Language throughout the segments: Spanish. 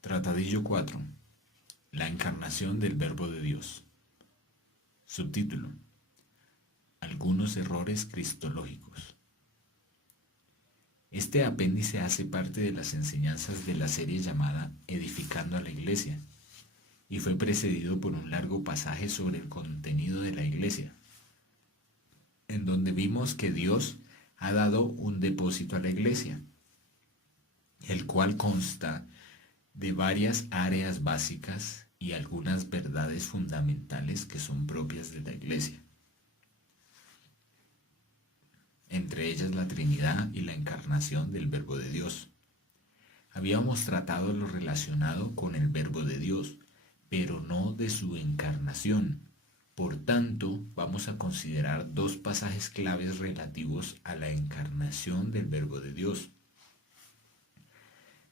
Tratadillo 4. La encarnación del Verbo de Dios. Subtítulo: Algunos errores cristológicos. Este apéndice hace parte de las enseñanzas de la serie llamada Edificando a la Iglesia y fue precedido por un largo pasaje sobre el contenido de la Iglesia, en donde vimos que Dios ha dado un depósito a la Iglesia, el cual consta de varias áreas básicas y algunas verdades fundamentales que son propias de la Iglesia, entre ellas la Trinidad y la encarnación del Verbo de Dios. Habíamos tratado lo relacionado con el Verbo de Dios, pero no de su encarnación. Por tanto, vamos a considerar dos pasajes claves relativos a la encarnación del Verbo de Dios.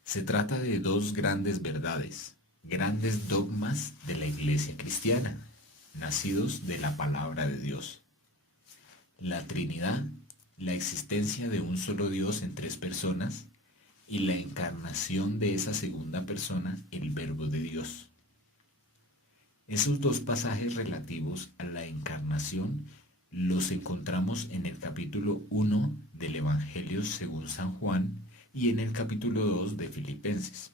Se trata de dos grandes verdades, grandes dogmas de la Iglesia cristiana, nacidos de la palabra de Dios. La Trinidad, la existencia de un solo Dios en tres personas, y la encarnación de esa segunda persona, el Verbo de Dios. Esos dos pasajes relativos a la encarnación los encontramos en el capítulo 1 del Evangelio según San Juan y en el capítulo 2 de Filipenses.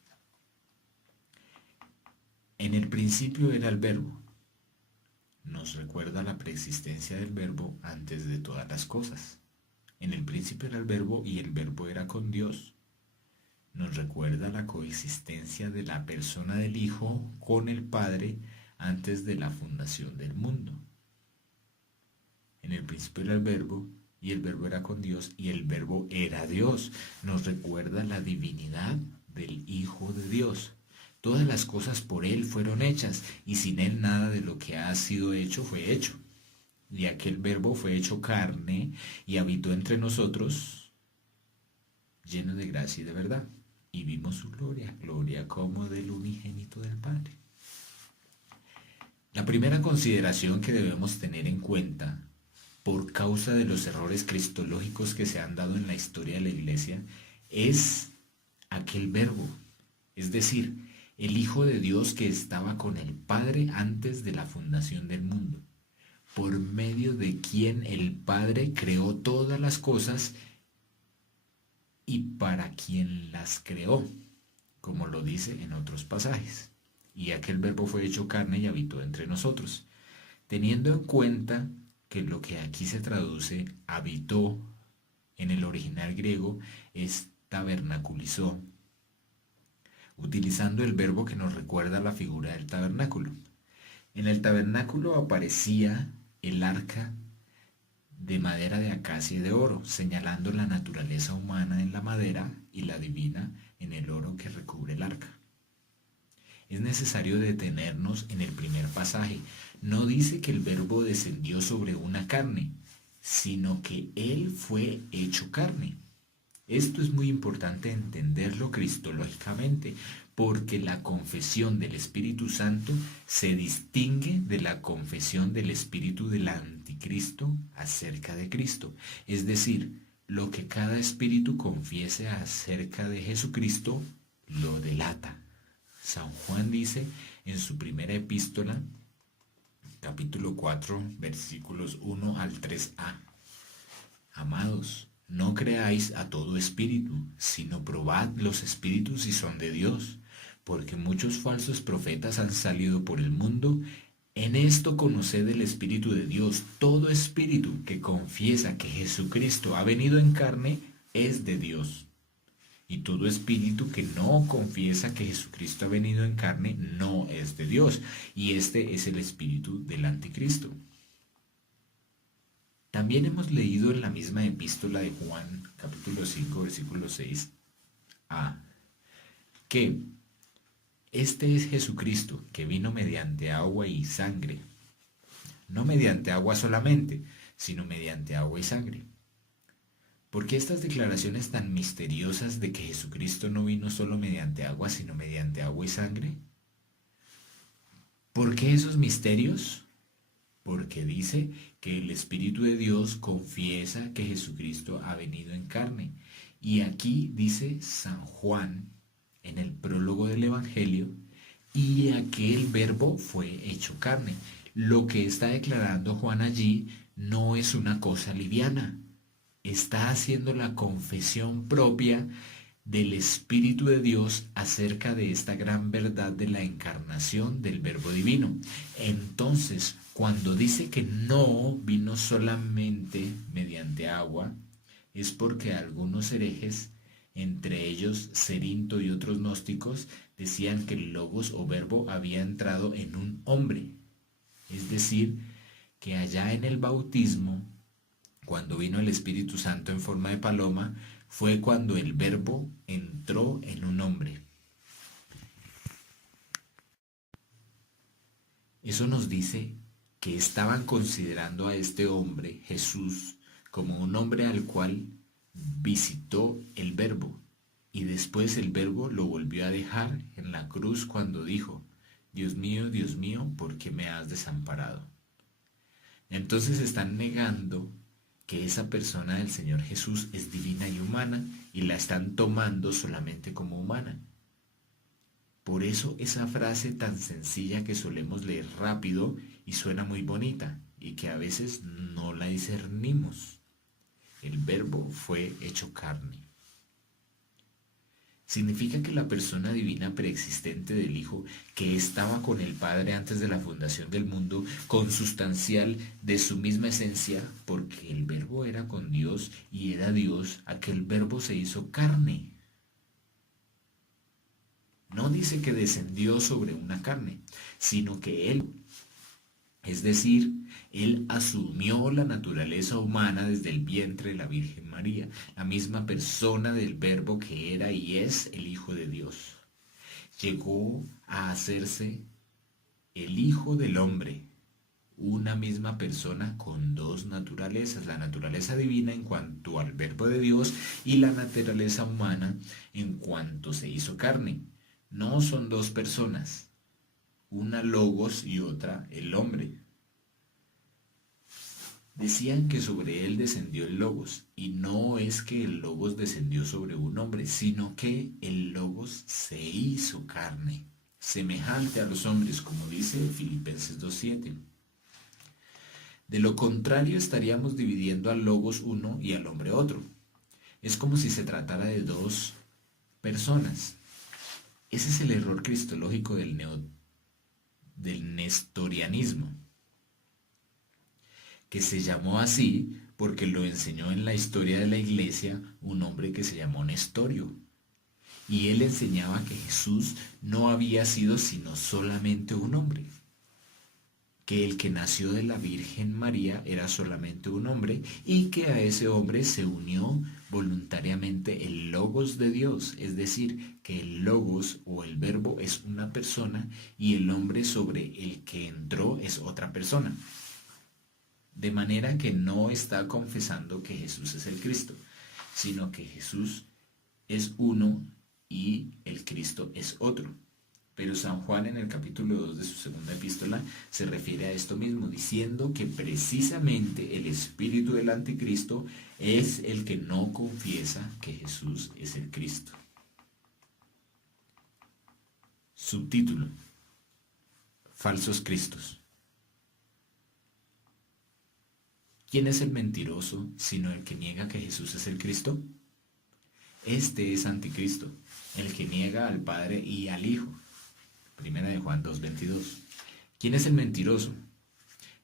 En el principio era el Verbo. Nos recuerda la preexistencia del Verbo antes de todas las cosas. En el principio era el Verbo y el Verbo era con Dios. Nos recuerda la coexistencia de la persona del Hijo con el Padre antes de la fundación del mundo. En el principio era el Verbo y el Verbo era con Dios y el Verbo era Dios. Nos recuerda la divinidad del Hijo de Dios. Todas las cosas por Él fueron hechas y sin Él nada de lo que ha sido hecho fue hecho. Y aquel Verbo fue hecho carne y habitó entre nosotros, lleno de gracia y de verdad. Y vimos su gloria, gloria como del unigénito del Padre. La primera consideración que debemos tener en cuenta, por causa de los errores cristológicos que se han dado en la historia de la Iglesia, es aquel Verbo, es decir, el Hijo de Dios que estaba con el Padre antes de la fundación del mundo, por medio de quien el Padre creó todas las cosas y para quien las creó, como lo dice en otros pasajes. Y aquel Verbo fue hecho carne y habitó entre nosotros. Teniendo en cuenta que lo que aquí se traduce habitó en el original griego es tabernaculizó, utilizando el verbo que nos recuerda la figura del tabernáculo. En el tabernáculo aparecía el arca de madera de acacia y de oro, señalando la naturaleza humana en la madera y la divina en el oro que recubre el arca. Es necesario detenernos en el primer pasaje. No dice que el Verbo descendió sobre una carne, sino que Él fue hecho carne. Esto es muy importante entenderlo cristológicamente, porque la confesión del Espíritu Santo se distingue de la confesión del espíritu del anticristo acerca de Cristo. Es decir, lo que cada espíritu confiese acerca de Jesucristo lo delata. San Juan dice en su primera epístola, capítulo 4, versículos 1 al 3a: Amados, no creáis a todo espíritu, sino probad los espíritus si son de Dios, porque muchos falsos profetas han salido por el mundo. En esto conoced el Espíritu de Dios. Todo espíritu que confiesa que Jesucristo ha venido en carne es de Dios. Y todo espíritu que no confiesa que Jesucristo ha venido en carne no es de Dios. Y este es el espíritu del anticristo. También hemos leído en la misma epístola de Juan, capítulo 5, versículo 6a, que este es Jesucristo, que vino mediante agua y sangre. No mediante agua solamente, sino mediante agua y sangre. ¿Por qué estas declaraciones tan misteriosas de que Jesucristo no vino solo mediante agua, sino mediante agua y sangre? ¿Por qué esos misterios? Porque dice que el Espíritu de Dios confiesa que Jesucristo ha venido en carne. Y aquí dice San Juan, en el prólogo del Evangelio, y aquel verbo fue hecho carne. Lo que está declarando Juan allí no es una cosa liviana. Está haciendo la confesión propia del Espíritu de Dios acerca de esta gran verdad de la encarnación del Verbo Divino. Entonces, cuando dice que no vino solamente mediante agua, es porque algunos herejes, entre ellos Cerinto y otros gnósticos, decían que el logos o verbo había entrado en un hombre. Es decir, que allá en el bautismo, cuando vino el Espíritu Santo en forma de paloma, fue cuando el verbo entró en un hombre. Eso nos dice que estaban considerando a este hombre, Jesús, como un hombre al cual visitó el verbo, y después el verbo lo volvió a dejar en la cruz cuando dijo: Dios mío, ¿por qué me has desamparado? Entonces están negando que esa persona del Señor Jesús es divina y humana, y la están tomando solamente como humana. Por eso esa frase tan sencilla que solemos leer rápido y suena muy bonita, y que a veces no la discernimos: el verbo fue hecho carne. Significa que la persona divina preexistente del Hijo, que estaba con el Padre antes de la fundación del mundo, consustancial de su misma esencia, porque el Verbo era con Dios y era Dios, aquel Verbo se hizo carne. No dice que descendió sobre una carne, sino que Él, es decir, Él asumió la naturaleza humana desde el vientre de la Virgen María, la misma persona del Verbo que era y es el Hijo de Dios. Llegó a hacerse el Hijo del Hombre, una misma persona con dos naturalezas: la naturaleza divina en cuanto al Verbo de Dios y la naturaleza humana en cuanto se hizo carne. No son dos personas, una logos y otra el hombre. Decían que sobre él descendió el Logos, y no es que el Logos descendió sobre un hombre, sino que el Logos se hizo carne, semejante a los hombres, como dice Filipenses 2:7. De lo contrario, estaríamos dividiendo al Logos uno y al hombre otro. Es como si se tratara de dos personas. Ese es el error cristológico del nestorianismo, que se llamó así porque lo enseñó en la historia de la iglesia un hombre que se llamó Nestorio. Y él enseñaba que Jesús no había sido sino solamente un hombre, que el que nació de la Virgen María era solamente un hombre, y que a ese hombre se unió voluntariamente el Logos de Dios, es decir, que el Logos o el Verbo es una persona y el hombre sobre el que entró es otra persona. De manera que no está confesando que Jesús es el Cristo, sino que Jesús es uno y el Cristo es otro. Pero San Juan, en el capítulo 2 de su segunda epístola, se refiere a esto mismo, diciendo que precisamente el espíritu del anticristo es el que no confiesa que Jesús es el Cristo. Subtítulo: Falsos Cristos. ¿Quién es el mentiroso sino el que niega que Jesús es el Cristo? Este es anticristo, el que niega al Padre y al Hijo. Primera de Juan 2:22. ¿Quién es el mentiroso?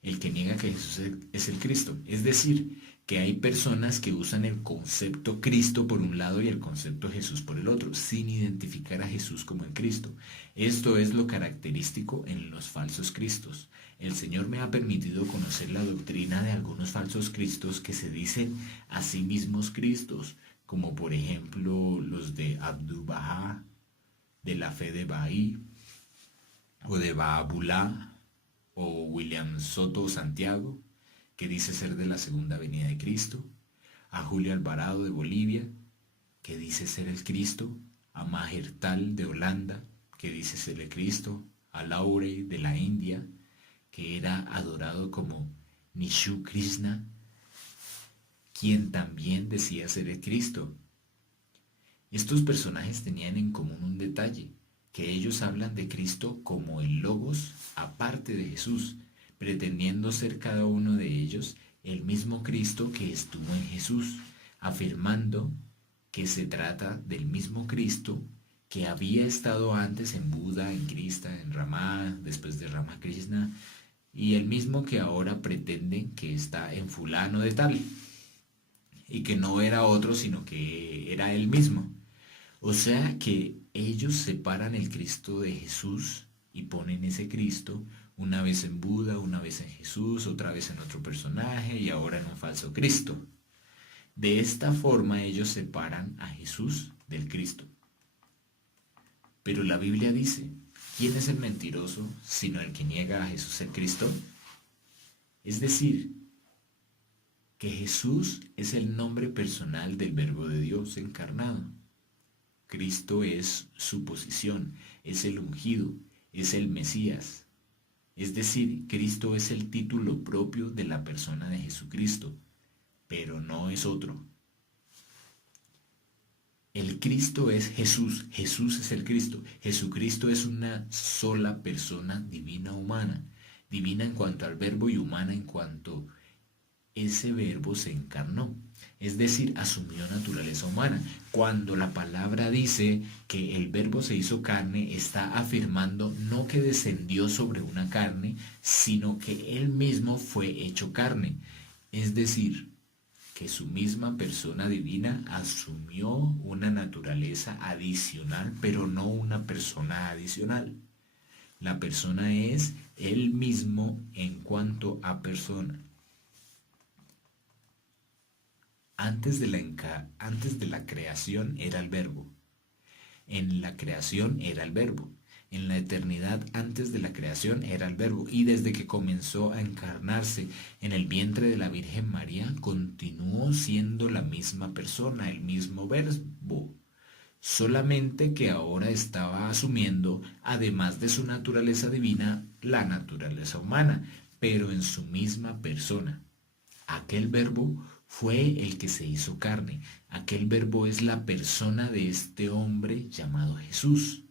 El que niega que Jesús es el Cristo. Es decir, que hay personas que usan el concepto Cristo por un lado y el concepto Jesús por el otro, sin identificar a Jesús como el Cristo. Esto es lo característico en los falsos cristos. El Señor me ha permitido conocer la doctrina de algunos falsos cristos que se dicen a sí mismos Cristos, como por ejemplo los de Abdu'l-Bahá, de la fe de Bahá'í, o de Baha'u'lláh, o William Soto Santiago, que dice ser de la segunda venida de Cristo, a Julio Alvarado de Bolivia, que dice ser el Cristo, a Maher Tal de Holanda, que dice ser el Cristo, a Laurey de la India, que era adorado como Nishu Krishna, quien también decía ser el Cristo. Estos personajes tenían en común un detalle, que ellos hablan de Cristo como el Logos aparte de Jesús, pretendiendo ser cada uno de ellos el mismo Cristo que estuvo en Jesús, afirmando que se trata del mismo Cristo que había estado antes en Buda, en Krishna, en Rama, después de Ramakrishna, y el mismo que ahora pretende que está en fulano de tal, y que no era otro, sino que era él mismo. O sea que ellos separan el Cristo de Jesús y ponen ese Cristo una vez en Buda, una vez en Jesús, otra vez en otro personaje y ahora en un falso Cristo. De esta forma ellos separan a Jesús del Cristo. Pero la Biblia dice, ¿quién es el mentiroso sino el que niega a Jesús el Cristo? Es decir, que Jesús es el nombre personal del Verbo de Dios encarnado. Cristo es su posición, es el ungido, es el Mesías. Es decir, Cristo es el título propio de la persona de Jesucristo, pero no es otro. El Cristo es Jesús, Jesús es el Cristo. Jesucristo es una sola persona divina humana, divina en cuanto al verbo y humana en cuanto ese verbo se encarnó, es decir, asumió naturaleza humana. Cuando la palabra dice que el verbo se hizo carne, está afirmando no que descendió sobre una carne, sino que él mismo fue hecho carne, es decir, que su misma persona divina asumió una naturaleza adicional, pero no una persona adicional. La persona es él mismo en cuanto a persona. Antes de la creación era el verbo. En la creación era el verbo. En la eternidad antes de la creación era el verbo. Y desde que comenzó a encarnarse en el vientre de la Virgen María, continuó siendo la misma persona, el mismo verbo. Solamente que ahora estaba asumiendo, además de su naturaleza divina, la naturaleza humana, pero en su misma persona. Aquel verbo fue el que se hizo carne. Aquel verbo es la persona de este hombre llamado Jesús.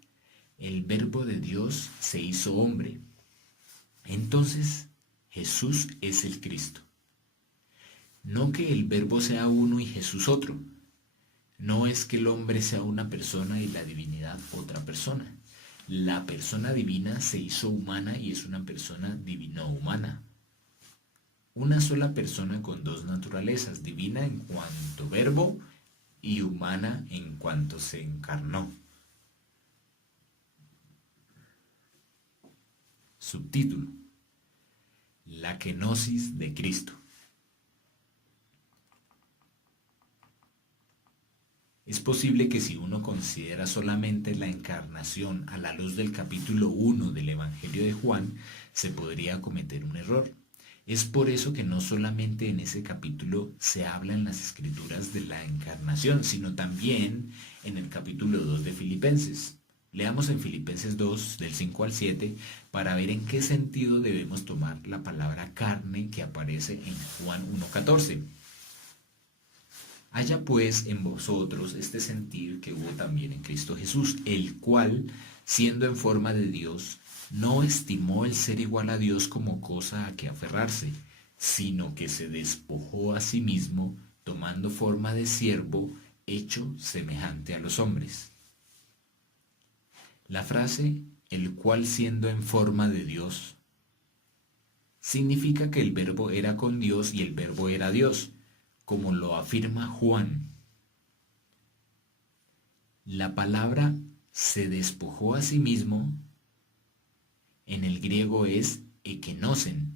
El verbo de Dios se hizo hombre. Entonces, Jesús es el Cristo. No que el verbo sea uno y Jesús otro. No es que el hombre sea una persona y la divinidad otra persona. La persona divina se hizo humana y es una persona divino-humana. Una sola persona con dos naturalezas, divina en cuanto verbo y humana en cuanto se encarnó. Subtítulo: La kenosis de Cristo. Es posible que si uno considera solamente la encarnación a la luz del capítulo 1 del Evangelio de Juan, se podría cometer un error. Es por eso que no solamente en ese capítulo se habla en las escrituras de la encarnación, sino también en el capítulo 2 de Filipenses. Leamos en Filipenses 2, del 5 al 7, para ver en qué sentido debemos tomar la palabra carne que aparece en Juan 1:14. Haya pues en vosotros este sentir que hubo también en Cristo Jesús, el cual, siendo en forma de Dios, no estimó el ser igual a Dios como cosa a que aferrarse, sino que se despojó a sí mismo, tomando forma de siervo, hecho semejante a los hombres. La frase, el cual siendo en forma de Dios, significa que el verbo era con Dios y el verbo era Dios, como lo afirma Juan. La palabra se despojó a sí mismo en el griego es ekenosen,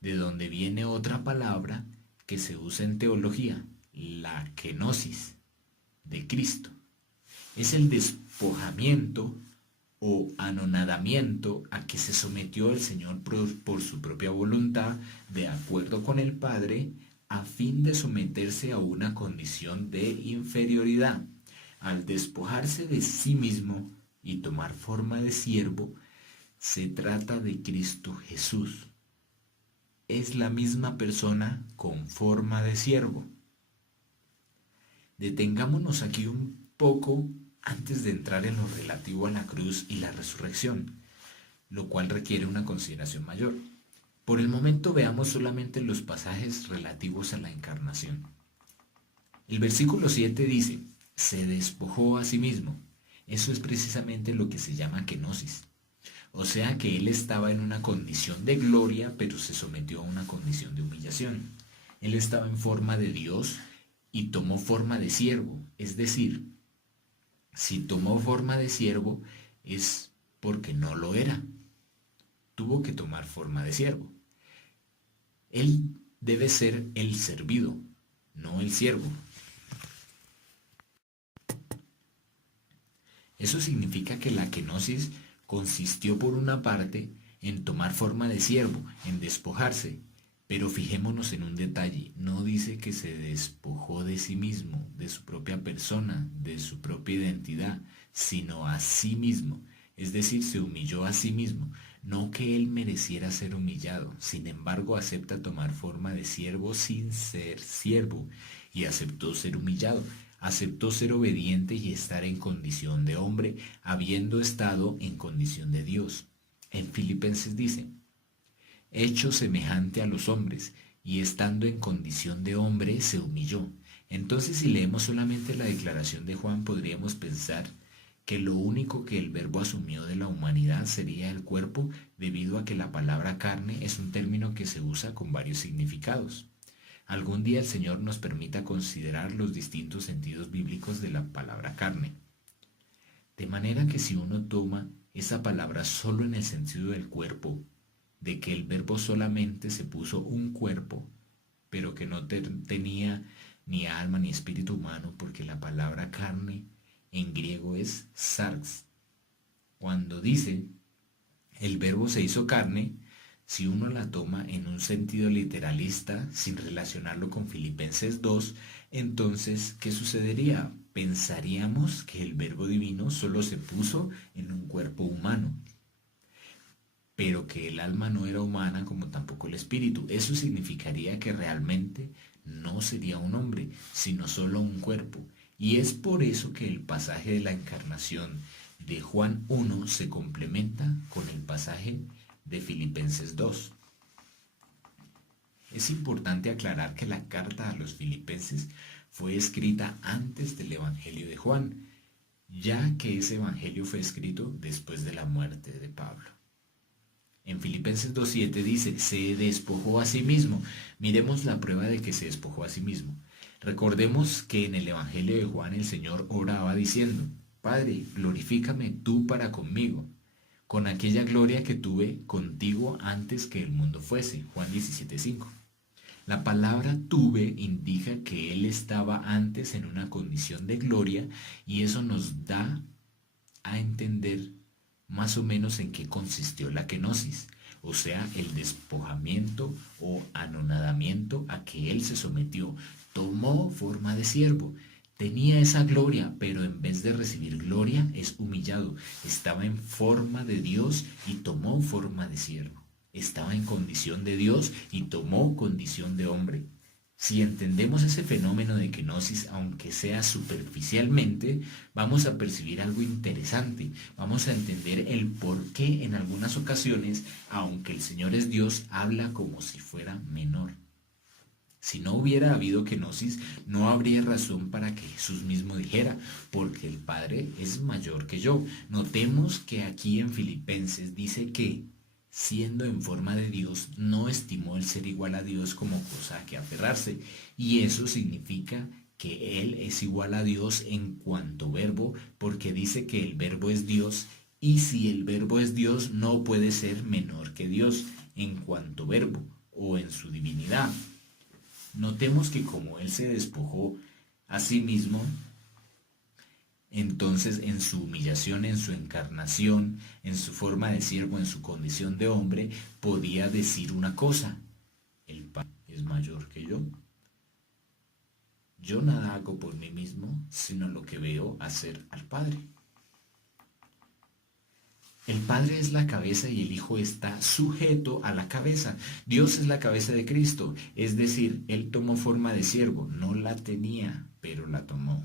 de donde viene otra palabra que se usa en teología, la kenosis de Cristo. Es el despojamiento o anonadamiento a que se sometió el Señor por su propia voluntad, de acuerdo con el Padre, a fin de someterse a una condición de inferioridad. Al despojarse de sí mismo y tomar forma de siervo, se trata de Cristo Jesús. Es la misma persona con forma de siervo. Detengámonos aquí un poco antes de entrar en lo relativo a la cruz y la resurrección, lo cual requiere una consideración mayor. Por el momento veamos solamente los pasajes relativos a la encarnación. El versículo 7 dice, se despojó a sí mismo. Eso es precisamente lo que se llama kenosis. O sea que él estaba en una condición de gloria, pero se sometió a una condición de humillación. Él estaba en forma de Dios y tomó forma de siervo. Es decir, si tomó forma de siervo es porque no lo era. Tuvo que tomar forma de siervo. Él debe ser el servido, no el siervo. Eso significa que la kenosis consistió por una parte en tomar forma de siervo, en despojarse, pero fijémonos en un detalle, no dice que se despojó de sí mismo, de su propia persona, de su propia identidad, sino a sí mismo, es decir, se humilló a sí mismo, no que él mereciera ser humillado, sin embargo acepta tomar forma de siervo sin ser siervo, y aceptó ser humillado. Aceptó ser obediente y estar en condición de hombre, habiendo estado en condición de Dios. En Filipenses dice, hecho semejante a los hombres, y estando en condición de hombre, se humilló. Entonces, si leemos solamente la declaración de Juan, podríamos pensar que lo único que el Verbo asumió de la humanidad sería el cuerpo, debido a que la palabra carne es un término que se usa con varios significados. Algún día el Señor nos permita considerar los distintos sentidos bíblicos de la palabra carne. De manera que si uno toma esa palabra solo en el sentido del cuerpo, de que el Verbo solamente se puso un cuerpo, pero que no tenía ni alma ni espíritu humano, porque la palabra carne en griego es sarx. Cuando dice el Verbo se hizo carne, si uno la toma en un sentido literalista, sin relacionarlo con Filipenses 2, entonces, ¿qué sucedería? Pensaríamos que el Verbo divino solo se puso en un cuerpo humano, pero que el alma no era humana como tampoco el espíritu. Eso significaría que realmente no sería un hombre, sino solo un cuerpo. Y es por eso que el pasaje de la encarnación de Juan 1 se complementa con el pasaje de Filipenses 2. Es importante aclarar que la carta a los filipenses fue escrita antes del Evangelio de Juan, ya que ese Evangelio fue escrito después de la muerte de Pablo. En Filipenses 2.7 dice, se despojó a sí mismo. Miremos la prueba de que se despojó a sí mismo. Recordemos que en el Evangelio de Juan el Señor oraba diciendo, Padre, glorifícame tú para conmigo, con aquella gloria que tuve contigo antes que el mundo fuese. Juan 17.5. La palabra tuve indica que Él estaba antes en una condición de gloria y eso nos da a entender más o menos en qué consistió la kenosis, o sea, el despojamiento o anonadamiento a que Él se sometió. Tomó forma de siervo. Tenía esa gloria, pero en vez de recibir gloria, es humillado. Estaba en forma de Dios y tomó forma de siervo. Estaba en condición de Dios y tomó condición de hombre. Si entendemos ese fenómeno de kenosis, aunque sea superficialmente, vamos a percibir algo interesante. Vamos a entender el por qué en algunas ocasiones, aunque el Señor es Dios, habla como si fuera menor. Si no hubiera habido kenosis, no habría razón para que Jesús mismo dijera, porque el Padre es mayor que yo. Notemos que aquí en Filipenses dice que, siendo en forma de Dios, no estimó el ser igual a Dios como cosa a que aferrarse. Y eso significa que Él es igual a Dios en cuanto verbo, porque dice que el verbo es Dios, y si el verbo es Dios, no puede ser menor que Dios en cuanto verbo o en su divinidad. Notemos que como Él se despojó a sí mismo, entonces en su humillación, en su encarnación, en su forma de siervo, en su condición de hombre, podía decir una cosa: el Padre es mayor que yo. Yo nada hago por mí mismo, sino lo que veo hacer al Padre. El Padre es la cabeza y el Hijo está sujeto a la cabeza. Dios es la cabeza de Cristo, es decir, Él tomó forma de siervo, no la tenía, pero la tomó.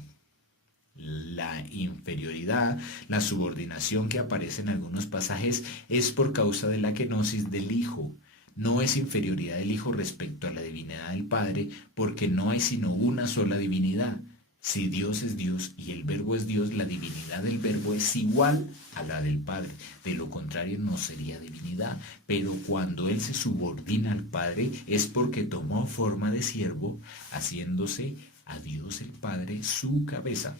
La inferioridad, la subordinación que aparece en algunos pasajes es por causa de la kenosis del Hijo. No es inferioridad del Hijo respecto a la divinidad del Padre, porque no hay sino una sola divinidad. Si Dios es Dios y el Verbo es Dios, la divinidad del Verbo es igual a la del Padre. De lo contrario no sería divinidad. Pero cuando Él se subordina al Padre es porque tomó forma de siervo, haciéndose a Dios el Padre su cabeza.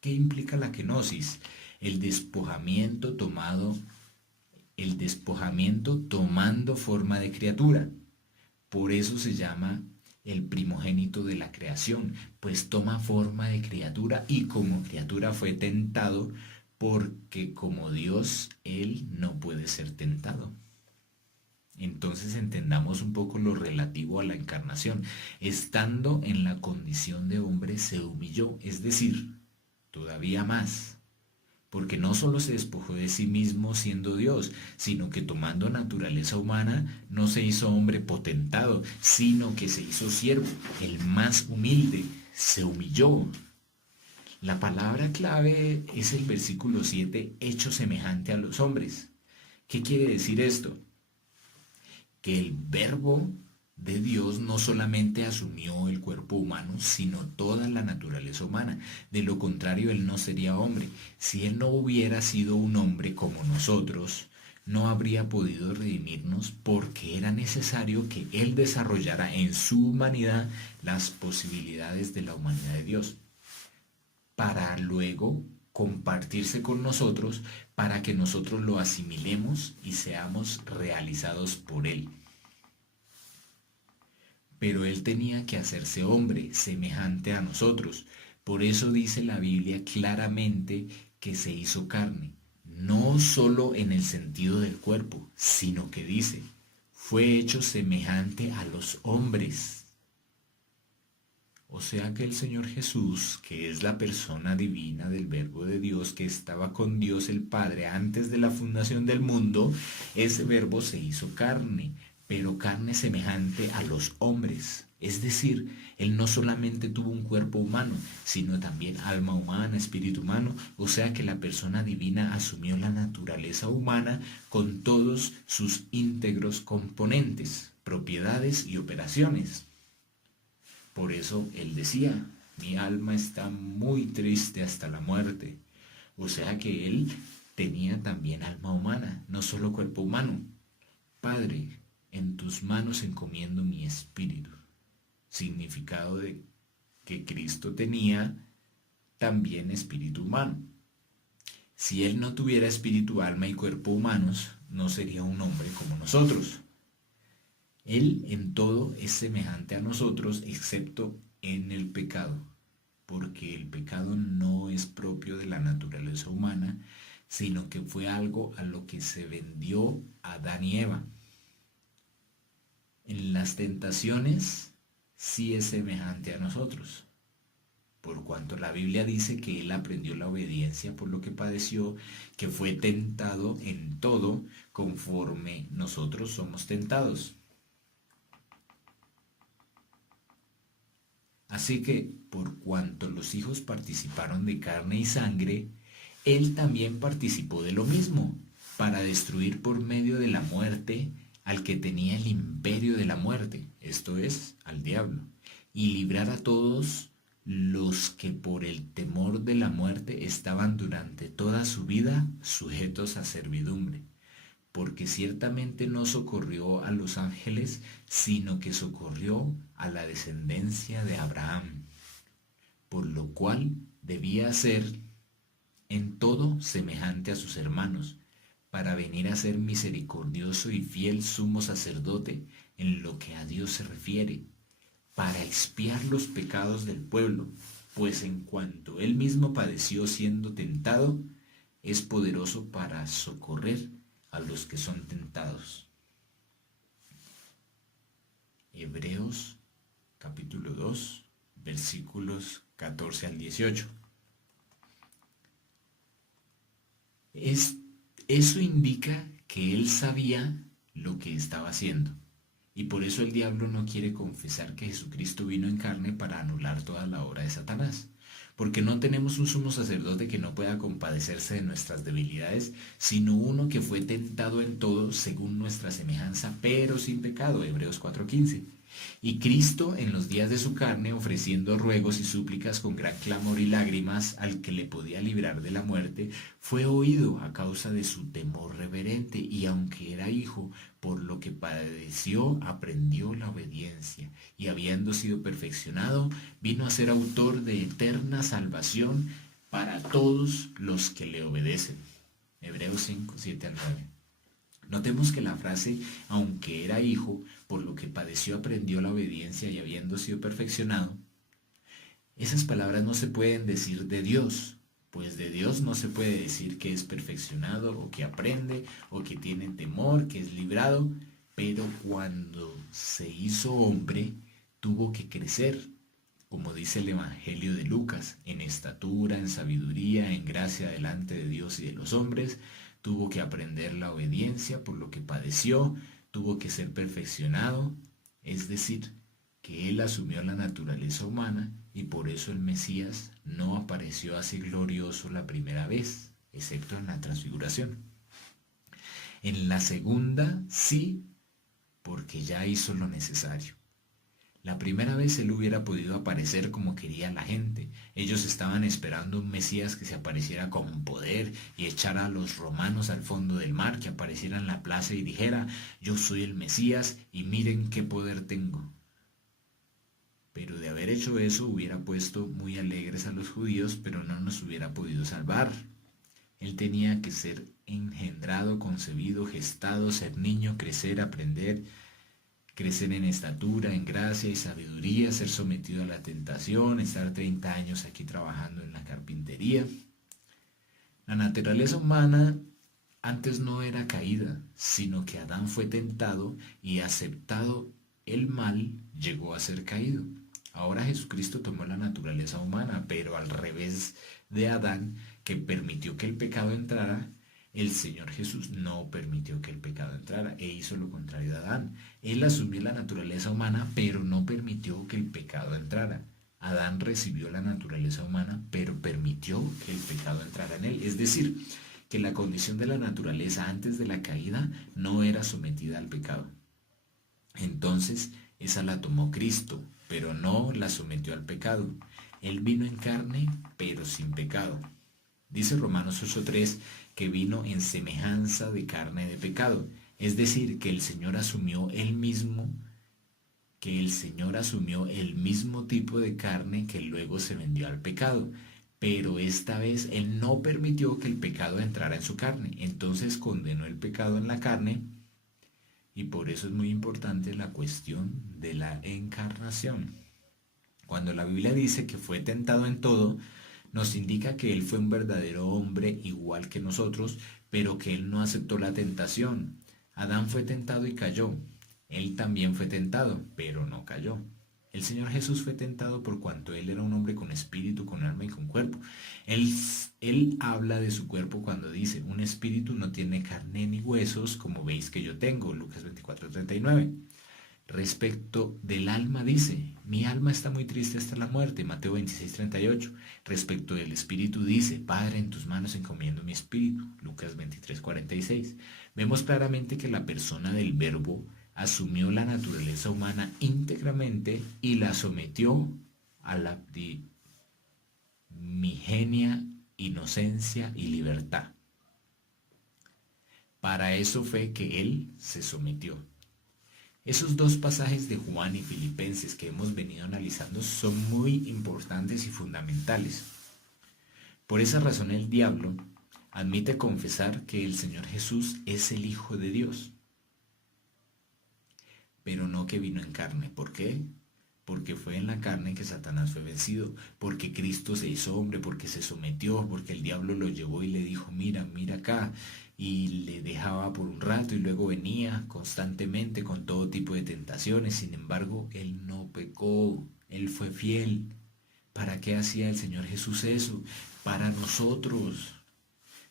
¿Qué implica la kenosis? El despojamiento tomando forma de criatura. Por eso se llama el primogénito de la creación, pues toma forma de criatura y como criatura fue tentado, porque como Dios, Él no puede ser tentado. Entonces entendamos un poco lo relativo a la encarnación. Estando en la condición de hombre se humilló, es decir, todavía más, porque no solo se despojó de sí mismo siendo Dios, sino que tomando naturaleza humana no se hizo hombre potentado, sino que se hizo siervo, el más humilde, se humilló. La palabra clave es el versículo 7, hecho semejante a los hombres. ¿Qué quiere decir esto? Que el Verbo de Dios no solamente asumió el cuerpo humano, sino toda la naturaleza humana. De lo contrario, Él no sería hombre. Si Él no hubiera sido un hombre como nosotros, no habría podido redimirnos, porque era necesario que Él desarrollara en su humanidad las posibilidades de la humanidad de Dios, para luego compartirse con nosotros, para que nosotros lo asimilemos y seamos realizados por Él. Pero Él tenía que hacerse hombre, semejante a nosotros. Por eso dice la Biblia claramente que se hizo carne, no solo en el sentido del cuerpo, sino que dice, fue hecho semejante a los hombres. O sea que el Señor Jesús, que es la persona divina del Verbo de Dios, que estaba con Dios el Padre antes de la fundación del mundo, ese Verbo se hizo carne, pero carne semejante a los hombres. Es decir, Él no solamente tuvo un cuerpo humano, sino también alma humana, espíritu humano, o sea que la persona divina asumió la naturaleza humana con todos sus íntegros componentes, propiedades y operaciones. Por eso Él decía, mi alma está muy triste hasta la muerte. O sea que Él tenía también alma humana, no solo cuerpo humano. Padre, en tus manos encomiendo mi espíritu. Significado de que Cristo tenía también espíritu humano. Si Él no tuviera espíritu, alma y cuerpo humanos, no sería un hombre como nosotros. Él en todo es semejante a nosotros, excepto en el pecado, porque el pecado no es propio de la naturaleza humana, sino que fue algo a lo que se vendió Adán y Eva. En las tentaciones sí es semejante a nosotros, por cuanto la Biblia dice que Él aprendió la obediencia por lo que padeció, que fue tentado en todo conforme nosotros somos tentados. Así que, por cuanto los hijos participaron de carne y sangre, Él también participó de lo mismo, para destruir por medio de la muerte al que tenía el imperio de la muerte, esto es, al diablo, y librar a todos los que por el temor de la muerte estaban durante toda su vida sujetos a servidumbre. Porque ciertamente no socorrió a los ángeles, sino que socorrió a la descendencia de Abraham, por lo cual debía ser en todo semejante a sus hermanos, para venir a ser misericordioso y fiel sumo sacerdote en lo que a Dios se refiere, para expiar los pecados del pueblo, pues en cuanto él mismo padeció siendo tentado, es poderoso para socorrer a los que son tentados. Hebreos capítulo 2, versículos 14 al 18. Eso indica que él sabía lo que estaba haciendo. Y por eso el diablo no quiere confesar que Jesucristo vino en carne para anular toda la obra de Satanás. porque no tenemos un sumo sacerdote que no pueda compadecerse de nuestras debilidades, sino uno que fue tentado en todo según nuestra semejanza, pero sin pecado. Hebreos 4:15. Y Cristo en los días de su carne, ofreciendo ruegos y súplicas con gran clamor y lágrimas al que le podía librar de la muerte, fue oído a causa de su temor reverente, y aunque era hijo, por lo que padeció, aprendió la obediencia, y habiendo sido perfeccionado, vino a ser autor de eterna salvación para todos los que le obedecen. Hebreos 5:7-9. Notemos que la frase, aunque era hijo, por lo que padeció aprendió la obediencia y habiendo sido perfeccionado, esas palabras no se pueden decir de Dios, pues de Dios no se puede decir que es perfeccionado o que aprende o que tiene temor, que es librado, pero cuando se hizo hombre tuvo que crecer, como dice el Evangelio de Lucas, en estatura, en sabiduría, en gracia delante de Dios y de los hombres. Tuvo que aprender la obediencia, por lo que padeció, tuvo que ser perfeccionado, es decir, que él asumió la naturaleza humana y por eso el Mesías no apareció así glorioso la primera vez, excepto en la transfiguración. En la segunda sí, porque ya hizo lo necesario. La primera vez él hubiera podido aparecer como quería la gente. Ellos estaban esperando un Mesías que se apareciera con poder y echara a los romanos al fondo del mar, que apareciera en la plaza y dijera: yo soy el Mesías y miren qué poder tengo. Pero de haber hecho eso hubiera puesto muy alegres a los judíos, pero no nos hubiera podido salvar. Él tenía que ser engendrado, concebido, gestado, ser niño, crecer, aprender, crecer en estatura, en gracia y sabiduría, ser sometido a la tentación, estar 30 años aquí trabajando en la carpintería. La naturaleza humana antes no era caída, sino que Adán fue tentado y aceptado el mal, llegó a ser caído. Ahora Jesucristo tomó la naturaleza humana, pero al revés de Adán, que permitió que el pecado entrara, el Señor Jesús no permitió que el pecado entrara e hizo lo contrario de Adán. Él asumió la naturaleza humana, pero no permitió que el pecado entrara. Adán recibió la naturaleza humana, pero permitió que el pecado entrara en él. Es decir, que la condición de la naturaleza antes de la caída no era sometida al pecado. Entonces, esa la tomó Cristo, pero no la sometió al pecado. Él vino en carne, pero sin pecado. Dice Romanos 8:3 que vino en semejanza de carne de pecado. Es decir, que el Señor asumió el mismo tipo de carne que luego se vendió al pecado. Pero esta vez Él no permitió que el pecado entrara en su carne. Entonces condenó el pecado en la carne. Y por eso es muy importante la cuestión de la encarnación. Cuando la Biblia dice que fue tentado en todo, nos indica que Él fue un verdadero hombre igual que nosotros, pero que Él no aceptó la tentación. Adán fue tentado y cayó. Él también fue tentado, pero no cayó. El Señor Jesús fue tentado por cuanto Él era un hombre con espíritu, con alma y con cuerpo. Él habla de su cuerpo cuando dice: un espíritu no tiene carne ni huesos, como veis que yo tengo. Lucas 24:39. Respecto del alma dice: mi alma está muy triste hasta la muerte. Mateo 26:38. Respecto del espíritu dice: Padre, en tus manos encomiendo mi espíritu. Lucas 23:46. Vemos claramente que la persona del Verbo asumió la naturaleza humana íntegramente y la sometió a la primigenia inocencia y libertad. Para eso fue que Él se sometió. Esos dos pasajes de Juan y Filipenses que hemos venido analizando son muy importantes y fundamentales. Por esa razón el diablo admite confesar que el Señor Jesús es el Hijo de Dios, pero no que vino en carne. ¿Por qué? Porque fue en la carne que Satanás fue vencido, porque Cristo se hizo hombre, porque se sometió, porque el diablo lo llevó y le dijo: mira acá, y le dejaba por un rato y luego venía constantemente con todo tipo de tentaciones. Sin embargo, Él no pecó, Él fue fiel. ¿Para qué hacía el Señor Jesús eso? Para nosotros.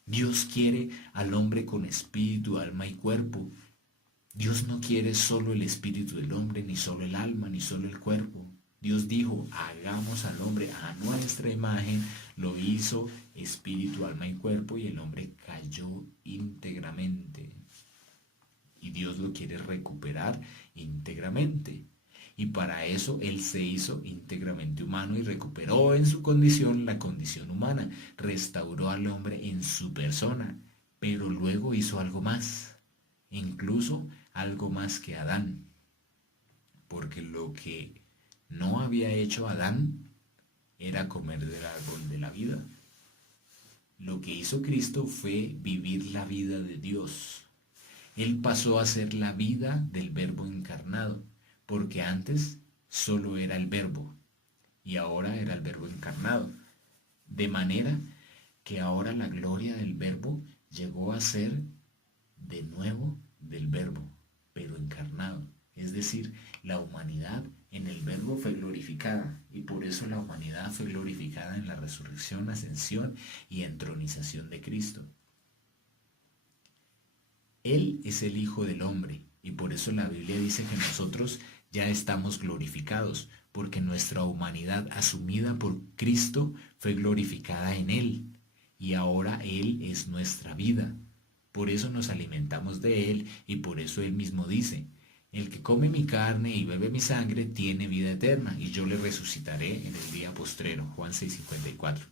Dios quiere al hombre con espíritu, alma y cuerpo. Dios no quiere solo el espíritu del hombre, ni solo el alma, ni solo el cuerpo. Dios dijo, hagamos al hombre a nuestra imagen, lo hizo espíritu, alma y cuerpo, y el hombre cayó íntegramente. Y Dios lo quiere recuperar íntegramente. Y para eso Él se hizo íntegramente humano y recuperó en su condición la condición humana, restauró al hombre en su persona, pero luego hizo algo más, incluso algo más que Adán, porque lo que no había hecho Adán era comer del árbol de la vida. Lo que hizo Cristo fue vivir la vida de Dios. Él pasó a ser la vida del Verbo encarnado, porque antes solo era el Verbo y ahora era el Verbo encarnado. De manera que ahora la gloria del Verbo llegó a ser de nuevo del Verbo, pero encarnado. Es decir, la humanidad en el Verbo fue glorificada, y por eso la humanidad fue glorificada en la resurrección, ascensión y entronización de Cristo. Él es el Hijo del Hombre, y por eso la Biblia dice que nosotros ya estamos glorificados, porque nuestra humanidad asumida por Cristo fue glorificada en Él, y ahora Él es nuestra vida. Por eso nos alimentamos de Él, y por eso Él mismo dice, el que come mi carne y bebe mi sangre tiene vida eterna, y yo le resucitaré en el día postrero. Juan 6:54.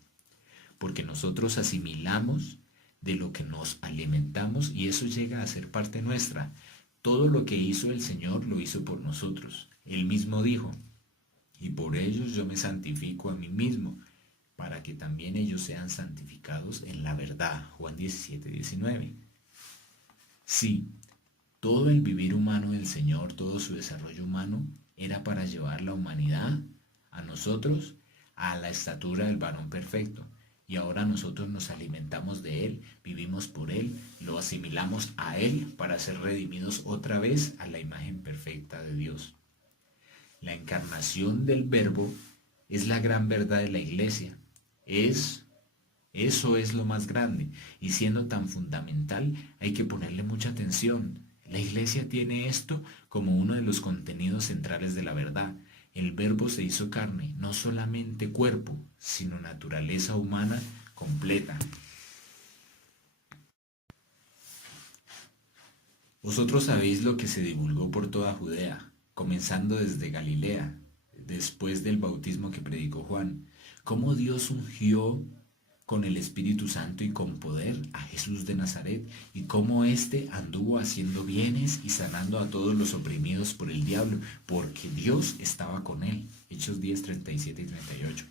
Porque nosotros asimilamos de lo que nos alimentamos, y eso llega a ser parte nuestra. Todo lo que hizo el Señor lo hizo por nosotros. Él mismo dijo, y por ellos yo me santifico a mí mismo, para que también ellos sean santificados en la verdad. Juan 17:19. Sí, todo el vivir humano del Señor, todo su desarrollo humano, era para llevar la humanidad, a nosotros, a la estatura del varón perfecto. Y ahora nosotros nos alimentamos de Él, vivimos por Él, lo asimilamos a Él para ser redimidos otra vez a la imagen perfecta de Dios. La encarnación del Verbo es la gran verdad de la Iglesia. Eso es lo más grande, y siendo tan fundamental hay que ponerle mucha atención. La Iglesia tiene esto como uno de los contenidos centrales de la verdad. El Verbo se hizo carne, no solamente cuerpo, sino naturaleza humana completa. Vosotros sabéis lo que se divulgó por toda Judea, comenzando desde Galilea, después del bautismo que predicó Juan, cómo Dios ungió con el Espíritu Santo y con poder a Jesús de Nazaret, y cómo éste anduvo haciendo bienes y sanando a todos los oprimidos por el diablo, porque Dios estaba con él. Hechos 10, 37 y 38.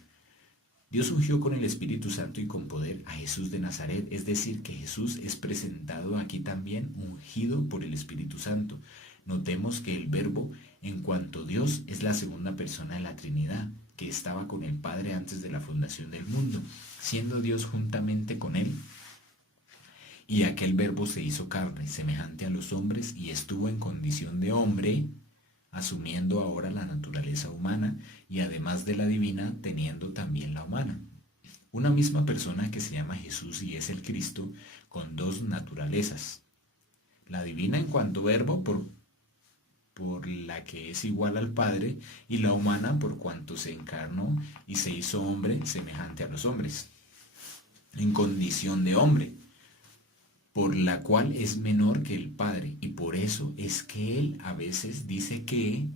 Dios ungió con el Espíritu Santo y con poder a Jesús de Nazaret, es decir, que Jesús es presentado aquí también ungido por el Espíritu Santo. Notemos que el Verbo, en cuanto Dios, es la segunda persona de la Trinidad, que estaba con el Padre antes de la fundación del mundo, siendo Dios juntamente con él. Y aquel Verbo se hizo carne, semejante a los hombres, y estuvo en condición de hombre, asumiendo ahora la naturaleza humana, y además de la divina, teniendo también la humana. Una misma persona que se llama Jesús y es el Cristo, con dos naturalezas. La divina en cuanto Verbo, por la que es igual al Padre, y la humana por cuanto se encarnó y se hizo hombre semejante a los hombres, en condición de hombre, por la cual es menor que el Padre, y por eso es que Él a veces dice que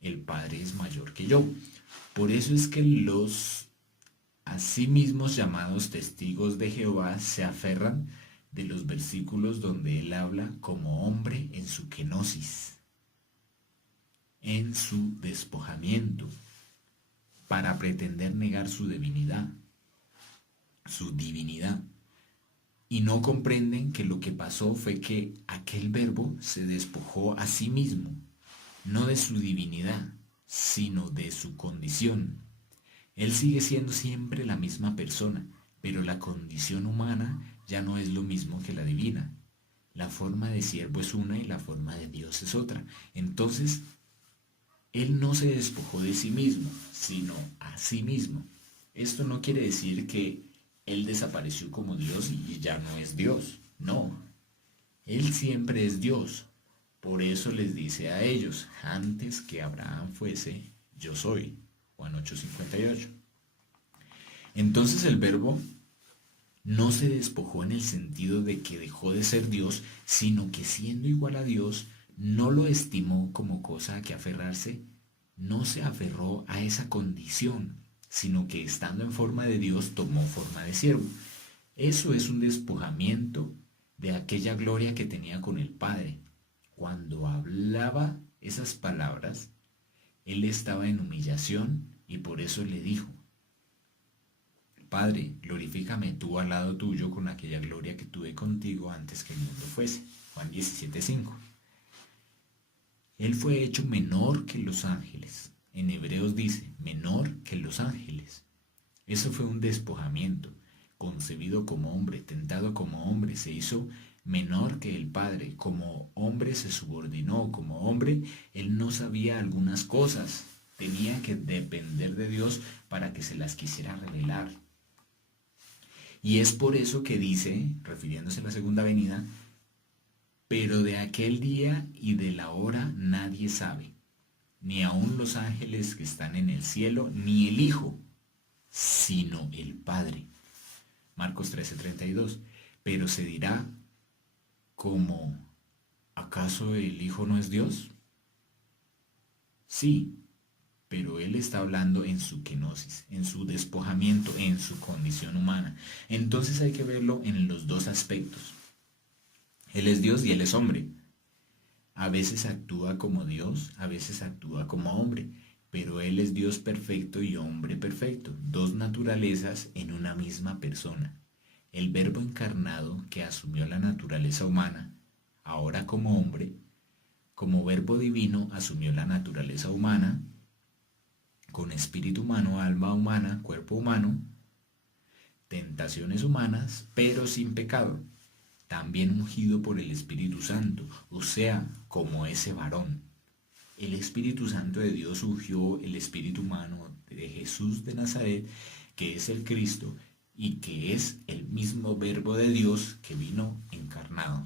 el Padre es mayor que yo. Por eso es que los así mismos llamados testigos de Jehová se aferran de los versículos donde Él habla como hombre en su kenosis, en su despojamiento, para pretender negar su divinidad, y no comprenden que lo que pasó fue que aquel Verbo se despojó a sí mismo, no de su divinidad, sino de su condición. Él sigue siendo siempre la misma persona, pero la condición humana ya no es lo mismo que la divina. La forma de siervo es una y la forma de Dios es otra. Entonces, Él no se despojó de sí mismo, sino a sí mismo. Esto no quiere decir que Él desapareció como Dios y ya no es Dios. No, Él siempre es Dios. Por eso les dice a ellos, antes que Abraham fuese, yo soy. Juan 8:58. Entonces el Verbo no se despojó en el sentido de que dejó de ser Dios, sino que siendo igual a Dios, no lo estimó como cosa a que aferrarse, no se aferró a esa condición, sino que estando en forma de Dios tomó forma de siervo. Eso es un despojamiento de aquella gloria que tenía con el Padre. Cuando hablaba esas palabras, él estaba en humillación y por eso le dijo: Padre, glorifícame tú al lado tuyo con aquella gloria que tuve contigo antes que el mundo fuese. Juan 17:5. Él fue hecho menor que los ángeles. En Hebreos dice, menor que los ángeles. Eso fue un despojamiento. Concebido como hombre, tentado como hombre, se hizo menor que el Padre. Como hombre se subordinó. Como hombre, él no sabía algunas cosas. Tenía que depender de Dios para que se las quisiera revelar. Y es por eso que dice, refiriéndose a la segunda venida, pero de aquel día y de la hora nadie sabe, ni aun los ángeles que están en el cielo, ni el Hijo, sino el Padre. Marcos 13:32. Pero se dirá, como, ¿acaso el Hijo no es Dios? Sí, pero él está hablando en su kenosis, en su despojamiento, en su condición humana. Entonces hay que verlo en los dos aspectos. Él es Dios y él es hombre. A veces actúa como Dios, a veces actúa como hombre, pero él es Dios perfecto y hombre perfecto, dos naturalezas en una misma persona. El Verbo encarnado que asumió la naturaleza humana, ahora como hombre, como Verbo divino asumió la naturaleza humana, con espíritu humano, alma humana, cuerpo humano, tentaciones humanas, pero sin pecado, también ungido por el Espíritu Santo, o sea, como ese varón. El Espíritu Santo de Dios ungió el espíritu humano de Jesús de Nazaret, que es el Cristo, y que es el mismo Verbo de Dios que vino encarnado.